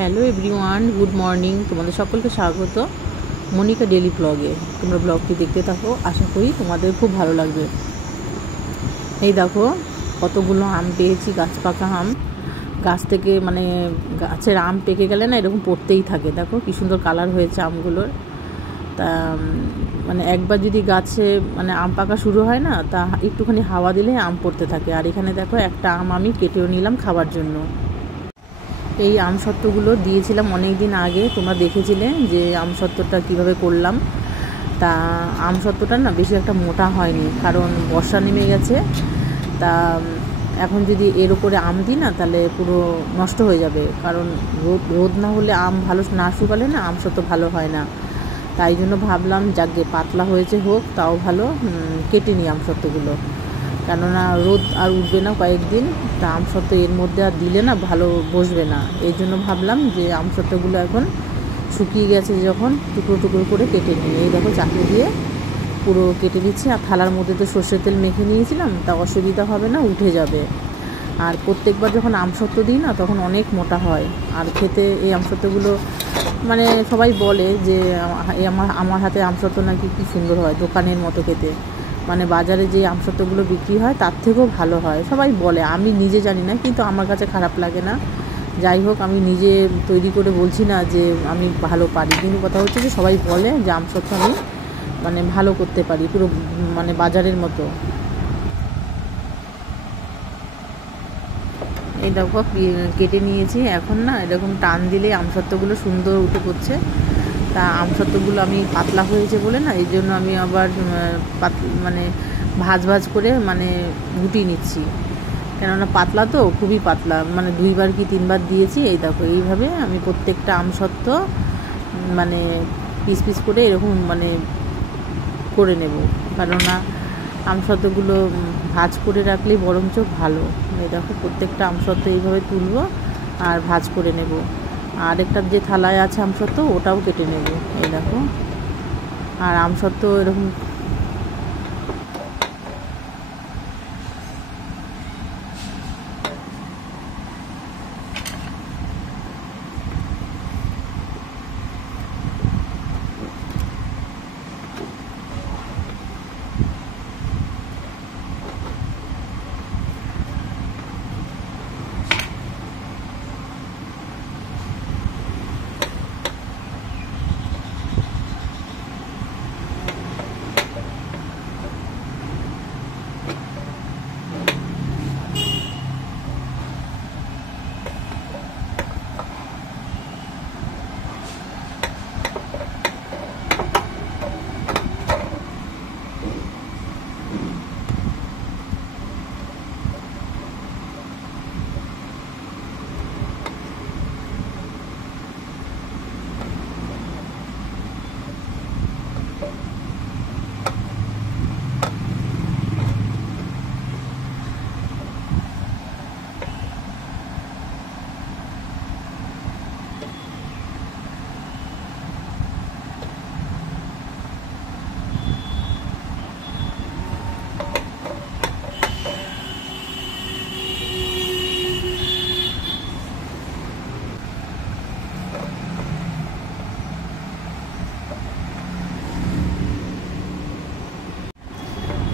Hello everyone, good morning. তোমাদের সকলকে স্বাগত মনিকা ডেলি ব্লগে। তোমরা ব্লগটি দেখতে থাকো, আশা করি তোমাদের খুব ভালো লাগবে। এই দেখো কতগুলো আম পেয়েছি, গাছ পাকা আম। গাছ থেকে গাছের আম পেকে গেলে না এরকম পড়তেই থাকে। দেখো কী সুন্দর কালার হয়েছে আমগুলোর। তা একবার যদি গাছে আম পাকা শুরু হয় না, তা একটুখানি হাওয়া দিলে আম পড়তে থাকে। আর এখানে দেখো একটা আম আমি কেটেও নিলাম খাবার জন্য। এই আমসত্ত্বগুলো দিয়েছিলাম অনেক দিন আগে, তোমরা দেখেছিলে যে আমসত্ত্বটা কিভাবে করলাম। তা আমসত্ত্বটা না বেশি একটা মোটা হয়নি, কারণ বর্ষা নেমে গেছে। তা এখন যদি এর উপরে আম দিই না, তাহলে পুরো নষ্ট হয়ে যাবে, কারণ রোদ না হলে আম ভালো না শুকালে না আমসত্ত্ব ভালো হয় না। তাই জন্য ভাবলাম যাকে পাতলা হয়েছে হোক, তাও ভালো কেটে নিই আমসত্ত্বগুলো, কেননা রোদ আর উঠবে না কয়েকদিন। তা আমসত্ত্ব এর মধ্যে আর দিলে না ভালো বসবে না। এই জন্য ভাবলাম যে আমসত্ত্বগুলো এখন শুকিয়ে গেছে যখন, টুকরো টুকরো করে কেটে নিই। এই দেখো চাকু দিয়ে পুরো কেটে দিচ্ছি। আর থালার মধ্যে তো সর্ষের তেল মেখে নিয়েছিলাম, তা অসুবিধা হবে না, উঠে যাবে। আর প্রত্যেকবার যখন আমসত্ত্ব দিই না, তখন অনেক মোটা হয়। আর খেতে এই আমসত্ত্বগুলো সবাই বলে যে আমার হাতে আমসত্ত্ব নাকি কী সুন্দর হয়, দোকানের মতো খেতে। বাজারে যে আমসত্ত্বগুলো বিক্রি হয় তার থেকেও ভালো হয় সবাই বলে। আমি নিজে জানি না, কিন্তু আমার কাছে খারাপ লাগে না। যাই হোক, আমি নিজে তৈরি করে বলছি না যে আমি ভালো পারি, কিন্তু কথা হচ্ছে যে সবাই বলে যে আমসত্ত্ব আমি ভালো করতে পারি, পুরো বাজারের মতো। এই দেখো কেটে নিয়েছি। এখন না এরকম টান দিলে আমসত্ত্বগুলো সুন্দর উঠে পড়ছে। তা আমসত্ত্বগুলো আমি পাতলা হয়েছে বলে না, এই জন্য আমি আবার ভাজ করে গুটিয়ে নিচ্ছি, কেননা পাতলা তো, খুবই পাতলা। 2বার কি 3বার দিয়েছি। এই দেখো এইভাবে আমি প্রত্যেকটা আমসত্ত্ব পিস পিস করে এরকম করে নেব, কেননা আমসত্ত্বগুলো ভাজ করে রাখলেই বরঞ্চ ভালো। এই দেখো প্রত্যেকটা আমসত্ত্ব এইভাবে তুলব আর ভাজ করে নেব। আর একটা যে থালায় আছে আমসত্ত্ব, ওটাও কেটে নেব। এই দেখো, আর আমসত্ত্ব এরকম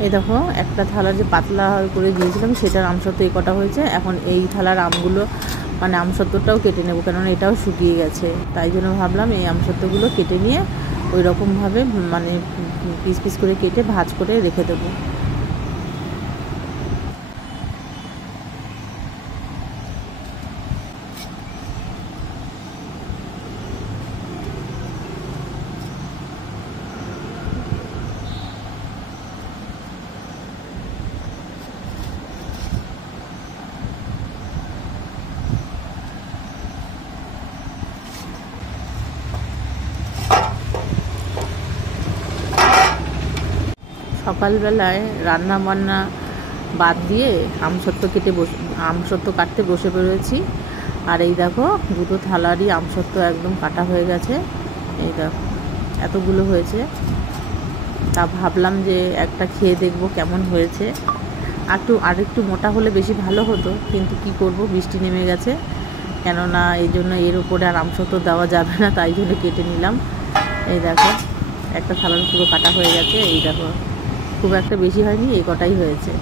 এই দেখো একটা থালা যে পাতলা করে দিয়েছিলাম, সেটার আমসত্ত্ব এই কটা হয়েছে। এখন এই থালার আমগুলো আমসত্ত্বটাও কেটে নেব, কেননা এটাও শুকিয়ে গেছে। তাই জন্য ভাবলাম এই আমসত্ত্বগুলো কেটে নিয়ে ওই রকমভাবে পিস পিস করে কেটে ভাজ করে রেখে দেবো। সকালবেলায় রান্না বান্না বাদ দিয়ে আমসত্ত্ব কাটতে বসে পড়েছি। আর এই দেখো দুটো থালারই আমসত্ত্ব একদম কাটা হয়ে গেছে। এই দেখো এতগুলো হয়েছে। তা ভাবলাম যে একটা খেয়ে দেখবো কেমন হয়েছে। আরেকটু মোটা হলে বেশি ভালো হতো, কিন্তু কি করব, বৃষ্টি নেমে গেছে। কেননা এই জন্য এর উপরে আর আমসত্ত্ব দেওয়া যাবে না, তাই জন্য কেটে নিলাম। এই দেখো একটা থালার পুরো কাটা হয়ে গেছে। এই দেখো খুব একটা বেশি হয়নি, এই কটাই হয়েছে।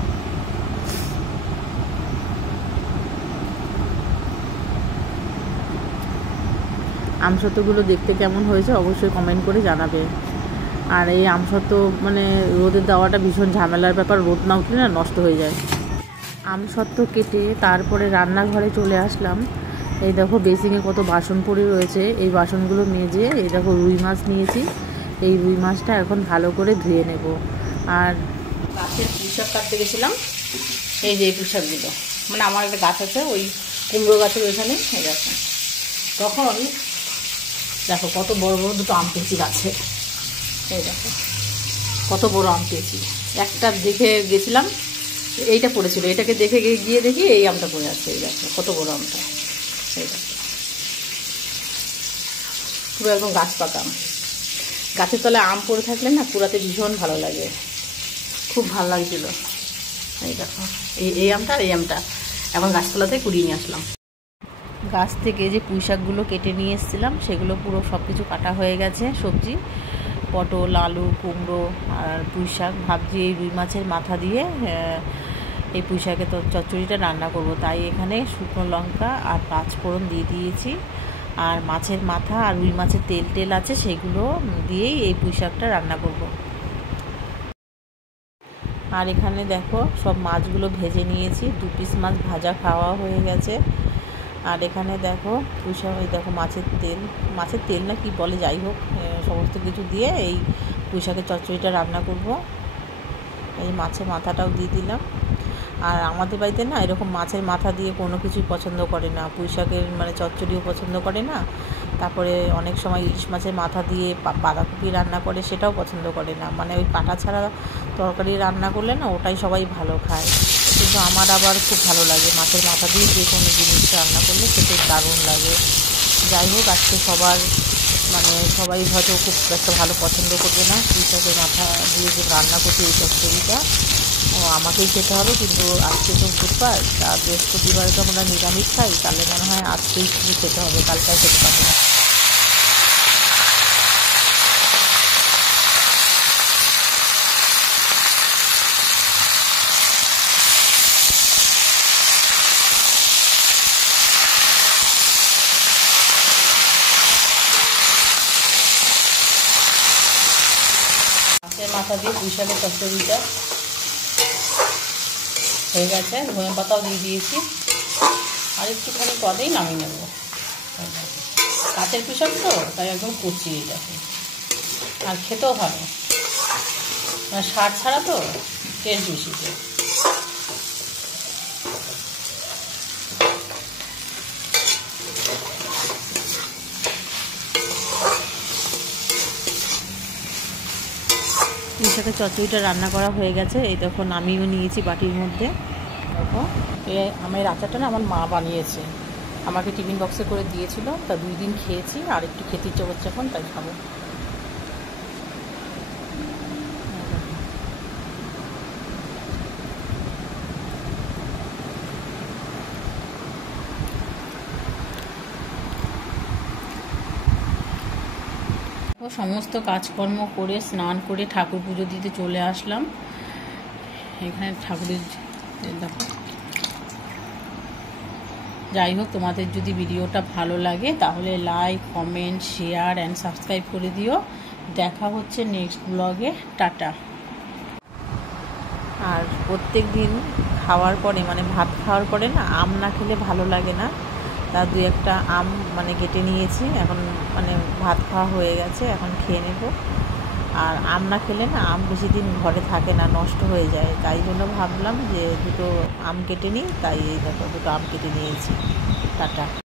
আমসত্ত্বগুলো দেখতে কেমন হয়েছে অবশ্যই কমেন্ট করে জানাবে। আর এই আমসত্ত্ব মানে রোদে দেওয়াটা ভীষণ ঝামেলার ব্যাপার, রোদ না উঠলে না নষ্ট হয়ে যায়। আমসত্ত্ব কেটে তারপরে রান্নাঘরে চলে আসলাম। এই দেখো বেসিনে কত বাসন পড়ে রয়েছে, এই বাসনগুলো মেজে এই দেখো রুই মাছ নিয়েছি। এই রুই মাছটা এখন ভালো করে ধুয়ে নেব। আর গাছের পুঁইশাক কাটতে গেছিলাম, এই যে এই পুঁইশাকগুলো, মানে আমার একটা গাছ আছে ওই কুমড়ো গাছের ওইখানে। এই দেখো তখন দেখো কত বড় বড় দুটো আম পেয়েছি গাছে। এই দেখো কত বড় আম পেয়েছি। একটা দেখে গেছিলাম, এইটা পড়েছিল, এটাকে দেখে গিয়ে দেখি এই আমটা পড়ে আছে। এই দেখো কত বড় আমটা। এই দেখো পুরো একদম গাছ পাকা আম। গাছের তলায় আম পড়ে থাকলে না কুড়াতে ভীষণ ভালো লাগে, খুব ভালো লাগছিল। এই দেখো এই আমটা আর এই আমটা এখন গাছতলাতে কুড়িয়ে নিয়ে আসলাম। গাছ থেকে যে পুঁইশাকগুলো কেটে নিয়ে এসেছিলাম সেগুলো পুরো সব কিছু কাটা হয়ে গেছে। সবজি পটল, আলু, কুমড়ো আর পুঁইশাক। ভাবছি এই রুই মাছের মাথা দিয়ে এই পুঁইশাকের চচ্চড়িটা রান্না করব, তাই এখানে শুকনো লঙ্কা আর পাঁচফোড়ন দিয়ে দিয়েছি। আর মাছের মাথা আর রুই মাছের তেল আছে সেগুলো দিয়েই এই পুঁইশাকটা রান্না করব। আর এখানে দেখো সব মাছগুলো ভেজে নিয়েছি, 2 পিস মাছ ভাজা খাওয়া হয়ে গেছে। আর এখানে দেখো পুঁইশাক, ওই দেখো মাছের তেল না কি বলে, যাই হোক সমস্ত কিছু দিয়ে এই পুঁইশাকের চচ্চড়িটা রান্না করব। এই মাছের মাথাটাও দিয়ে দিলাম। আর আমাদের বাড়িতে না এরকম মাছের মাথা দিয়ে কোনো কিছুই পছন্দ করে না, পুঁইশাকের মানে চচ্চড়িও পছন্দ করে না। তারপরে অনেক সময় ইলিশ মাছের মাথা দিয়ে বাঁধাকপি রান্না করে, সেটাও পছন্দ করে না। মানে ওই কাঁটা ছাড়া তরকারি রান্না করলে না ওটাই সবাই ভালো খায়, কিন্তু আমার আবার খুব ভালো লাগে মাছের মাথা দিয়ে যে কোনো জিনিস রান্না করলে খেতে দারুণ লাগে। যাই হোক আজকে সবাই হয়তো খুব একটা ভালো পছন্দ করবে না পুঁইশাকের মাথা দিয়ে যে রান্না করছি এই চচ্চড়িটা, আমাকেই খেতে হবে। কিন্তু আজকে তো বুধবার, বৃহস্পতিবারে তো আমরা নিরামিষ খাই, তাহলে মনে হয় আজকেই শুধু খেতে হবে, কালকে খেতে পারবো না। মাছের মাথা দিয়ে পুঁইশাকের চচ্চড়িটা হয়ে গেছে, ধনে পাতাও দিয়ে দিয়েছি। আর একটুখানি পরেই নামিয়ে নেব। কাঁচের পুঁইশাক তো তাই একদম কচি এটাকে, আর খেতেও ভালো, মানে সার ছাড়া তো টেস্ট বেশিতে। পুঁইশাকের চচ্চড়িটা রান্না করা হয়ে গেছে। এই দেখো নামিয়েও নিয়েছি বাটির মধ্যে। দেখো এই আমের আচারটা না আমার মা বানিয়েছে, আমাকে টিফিন বক্সে করে দিয়েছিল, তা 2 দিন খেয়েছি, আর একটু খেতে ইচ্ছে করছে এখন, তাই খাবো। সমস্ত কাজকর্ম করে স্নান করে ঠাকুর পুজো দিতে চলে আসলাম। এখানে ঠাকুরের দেখো। যাই হোক তোমাদের যদি ভিডিওটা ভালো লাগে তাহলে like, comment, share and subscribe করে দিও। দেখা হচ্ছে নেক্সট ব্লগে। টাটা। আর প্রত্যেক দিন খাওয়ার পরে মানে ভাত খাওয়ার পরে না আম না খেলে ভালো লাগে না, তা 2-1টা আম মানে কেটে নিয়েছি। এখন মানে ভাত খাওয়া হয়ে গেছে, এখন খেয়ে নেব। আর আম না খেলে না আম বেশি দিন ঘরে থাকে না, নষ্ট হয়ে যায়, তাই জন্য ভাবলাম যে 2টো আম কেটে নিই, তাই এই দেখো 2টো আম কেটে নিয়েছি। টাটা।